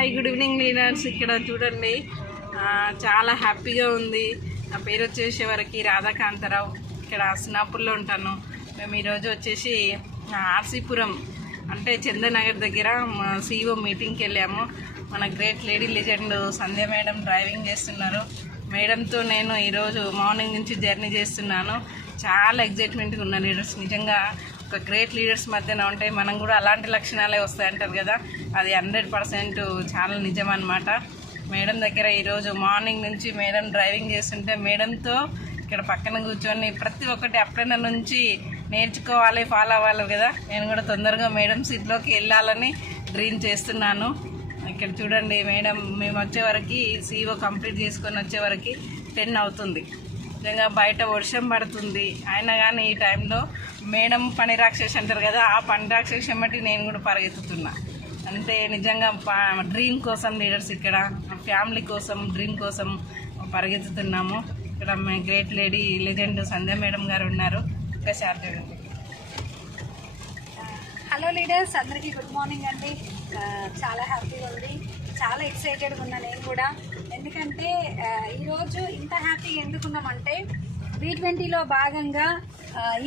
Hi good evening leaders. ఇక్కడ చూడండి చాలా హ్యాపీగా ఉంది. నా పేరు వచ్చేసేవరకు రాధాకాంతరావు. ఇక్కడ స్నాపూర్లో ఉంటాను. మేము ఈరోజు వచ్చేసి ఆర్సీపురం అంటే చందనగర్ దగ్గర CEO మీటింగ్కి వెళ్ళాము. మన గ్రేట్ లేడీ లెజెండ్ సంధ్య మేడం డ్రైవింగ్ చేస్తున్నారు. మేడంతో నేను ఈరోజు మార్నింగ్ నుంచి జర్నీ చేస్తున్నాను. చాలా ఎగ్జైట్మెంట్గా ఉన్న లీడర్స్. నిజంగా ఒక గ్రేట్ లీడర్స్ మధ్యన ఉంటే మనం కూడా అలాంటి లక్షణాలే వస్తాయంటారు కదా, అది 100% చాలా నిజం అన్నమాట. మేడం దగ్గర ఈరోజు మార్నింగ్ నుంచి మేడం డ్రైవింగ్ చేస్తుంటే మేడంతో ఇక్కడ పక్కన కూర్చొని ప్రతి ఒక్కటి అప్పుడైనా నుంచి నేర్చుకోవాలి, ఫాలో అవ్వాలి కదా. నేను కూడా తొందరగా మేడం సీట్లోకి వెళ్ళాలని డ్రీమ్ చేస్తున్నాను. ఇక్కడ చూడండి మేడం మేము వచ్చేవరకు CEO కంప్లీట్ చేసుకొని వచ్చేవరకు 10 అవుతుంది. నిజంగా బయట వర్షం పడుతుంది, అయినా కానీ ఈ టైంలో మేడం పని రాక్షసి అంటారు కదా, ఆ పని రాక్షసి బట్టి నేను కూడా పరిగెత్తుతున్నా. అంటే నిజంగా డ్రీమ్ కోసం లీడర్స్, ఇక్కడ ఫ్యామిలీ కోసం డ్రీమ్ కోసం పరిగెత్తుతున్నాము. ఇక్కడ మా గ్రేట్ లేడీ లెజెండ్ సంధ్య మేడం గారు ఉన్నారు. ఇంకా షేర్ చేయండి. హలో లీడర్స్, అందరికీ గుడ్ మార్నింగ్ అండి. చాలా హ్యాపీగా ఉంది, చాలా ఎక్సైటెడ్గా ఉన్నా నేను కూడా. ఎందుకంటే ఈరోజు ఇంత హ్యాపీగా ఎందుకున్నామంటే V20లో భాగంగా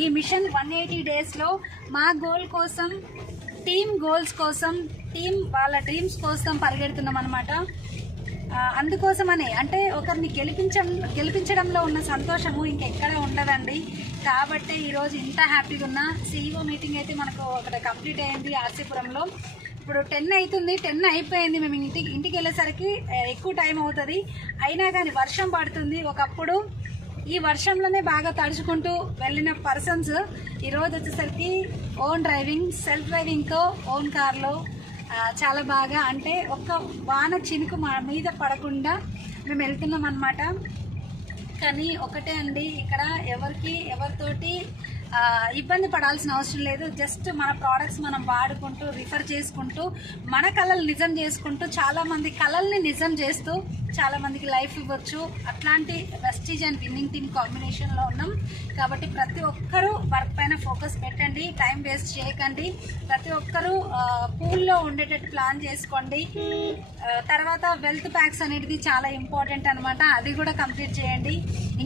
ఈ మిషన్ 180 డేస్లో మా గోల్ కోసం, టీమ్ గోల్స్ కోసం, టీమ్ వాళ్ళ డ్రీమ్స్ కోసం పరిగెడుతున్నాం అనమాట. అందుకోసమని అంటే ఒకరిని గెలిపించడంలో ఉన్న సంతోషము ఇంకెక్కడ ఉండదండి. కాబట్టి ఈరోజు ఇంత హ్యాపీగా ఉన్న CEO మీటింగ్ అయితే మనకు అక్కడ కంప్లీట్ అయింది ఆర్సీపురంలో. ఇప్పుడు 10 అవుతుంది, 10 అయిపోయింది. మేము ఇంటికి వెళ్ళేసరికి ఎక్కువ టైం అవుతుంది. అయినా కానీ వర్షం పడుతుంది. ఒకప్పుడు ఈ వర్షంలోనే బాగా తడుచుకుంటూ వెళ్ళిన పర్సన్స్ ఈరోజు వచ్చేసరికి ఓన్ డ్రైవింగ్, సెల్ఫ్ డ్రైవింగ్తో ఓన్ కార్లో చాలా బాగా, అంటే ఒక్క వాన చినుకు మా మీద పడకుండా మేము వెళ్తున్నాం అన్నమాట. కానీ ఒకటే అండి, ఇక్కడ ఎవరితోటి ఇబ్బంది పడాల్సిన అవసరం లేదు. జస్ట్ మన ప్రోడక్ట్స్ మనం వాడుకుంటూ, రిఫర్ చేసుకుంటూ, మన కళలు నిజం చేసుకుంటూ, చాలామంది కళల్ని నిజం చేస్తూ చాలామందికి లైఫ్ ఇవ్వచ్చు. అట్లాంటి వెస్టీజ్ అండ్ విన్నింగ్ టీమ్ కాంబినేషన్లో ఉన్నాం. కాబట్టి ప్రతి ఒక్కరూ వర్క్ పైన ఫోకస్ పెట్టండి, టైం వేస్ట్ చేయకండి. ప్రతి ఒక్కరూ పూల్లో ఉండేటట్టు ప్లాన్ చేసుకోండి. తర్వాత వెల్త్ ప్యాక్స్ అనేది చాలా ఇంపార్టెంట్ అనమాట, అది కూడా కంప్లీట్ చేయండి.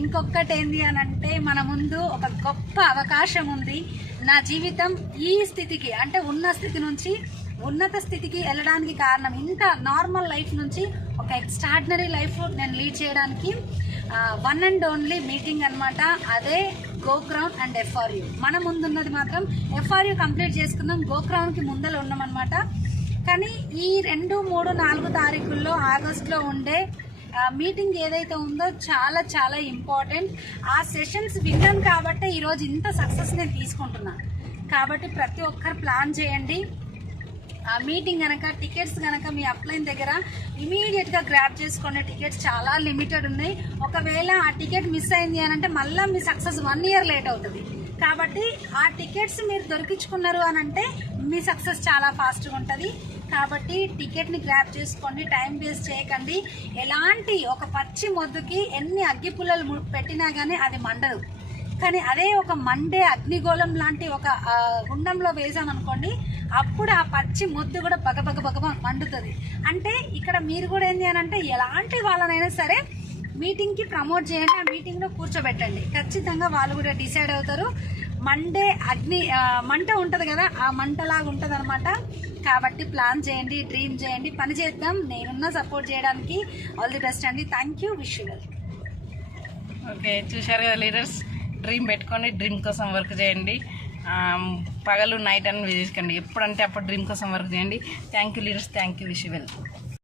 ఇంకొకటి ఏంది అని అంటే, మన ముందు ఒక గొప్ప అవకాశం ఉంది. నా జీవితం ఈ స్థితికి, అంటే ఉన్న స్థితి నుంచి ఉన్నత స్థితికి వెళ్ళడానికి కారణం, ఇంత నార్మల్ లైఫ్ నుంచి ఒక ఎక్స్ట్రాడినరీ లైఫ్ నేను లీడ్ చేయడానికి వన్ అండ్ ఓన్లీ మీటింగ్ అనమాట. అదే గోక్రౌన్ అండ్ FRU. మన ముందున్నది మాత్రం FRU కంప్లీట్ చేసుకుందాం, గోక్రౌన్కి ముందర ఉన్నామన్నమాట. కానీ ఈ 2, 3, 4 తారీఖుల్లో ఆగస్టులో ఉండే మీటింగ్ ఏదైతే ఉందో చాలా చాలా ఇంపార్టెంట్. ఆ సెషన్స్ విన్నాను కాబట్టి ఈరోజు ఇంత సక్సెస్ నేను తీసుకుంటున్నాను. కాబట్టి ప్రతి ఒక్కరు ప్లాన్ చేయండి. ఆ మీటింగ్ కనుక, టికెట్స్ కనుక మీ అప్లైన్ దగ్గర ఇమీడియట్గా గ్రాప్ చేసుకోండి. టికెట్స్ చాలా లిమిటెడ్ ఉన్నాయి. ఒకవేళ ఆ టికెట్ మిస్ అయింది అని అంటే మళ్ళీ మీ సక్సెస్ 1 ఇయర్ లేట్ అవుతుంది. కాబట్టి ఆ టికెట్స్ మీరు దొరికించుకున్నారు అని అంటే మీ సక్సెస్ చాలా ఫాస్ట్గా ఉంటుంది. కాబట్టి టికెట్ని గ్రాప్ చేసుకోండి, టైం వేస్ట్ చేయకండి. ఎలాంటి ఒక పచ్చి మొద్దుకి ఎన్ని అగ్గిపుల్లలు పెట్టినా కానీ అది మండదు. కానీ అదే ఒక మండే అగ్నిగోళం లాంటి ఒక గుండంలో వేసామనుకోండి, అప్పుడు ఆ పచ్చి మొద్దు కూడా బగబగ మండుతుంది. అంటే ఇక్కడ మీరు కూడా ఏంటి అని అంటే, ఎలాంటి వాళ్ళనైనా సరే మీటింగ్కి ప్రమోట్ చేయండి, ఆ మీటింగ్లో కూర్చోబెట్టండి. ఖచ్చితంగా వాళ్ళు కూడా డిసైడ్ అవుతారు. మండే మంట ఉంటుంది కదా, ఆ మంటలాగా ఉంటుంది అనమాట. కాబట్టి ప్లాన్ చేయండి, డ్రీమ్ చేయండి, పని చేద్దాం. నేనున్న సపోర్ట్ చేయడానికి. ఆల్ ది బెస్ట్ అండి. Thank you. Wish you well. Okay, చూశారు కదా లీడర్స్, డ్రీమ్ పెట్టుకొని డ్రీమ్ కోసం వర్క్ చేయండి. పగలు నైట్ అని చేసుకోండి, ఎప్పుడంటే అప్పుడు డ్రీమ్ కోసం వర్క్ చేయండి. Thank you leaders, thank you. Wish you well.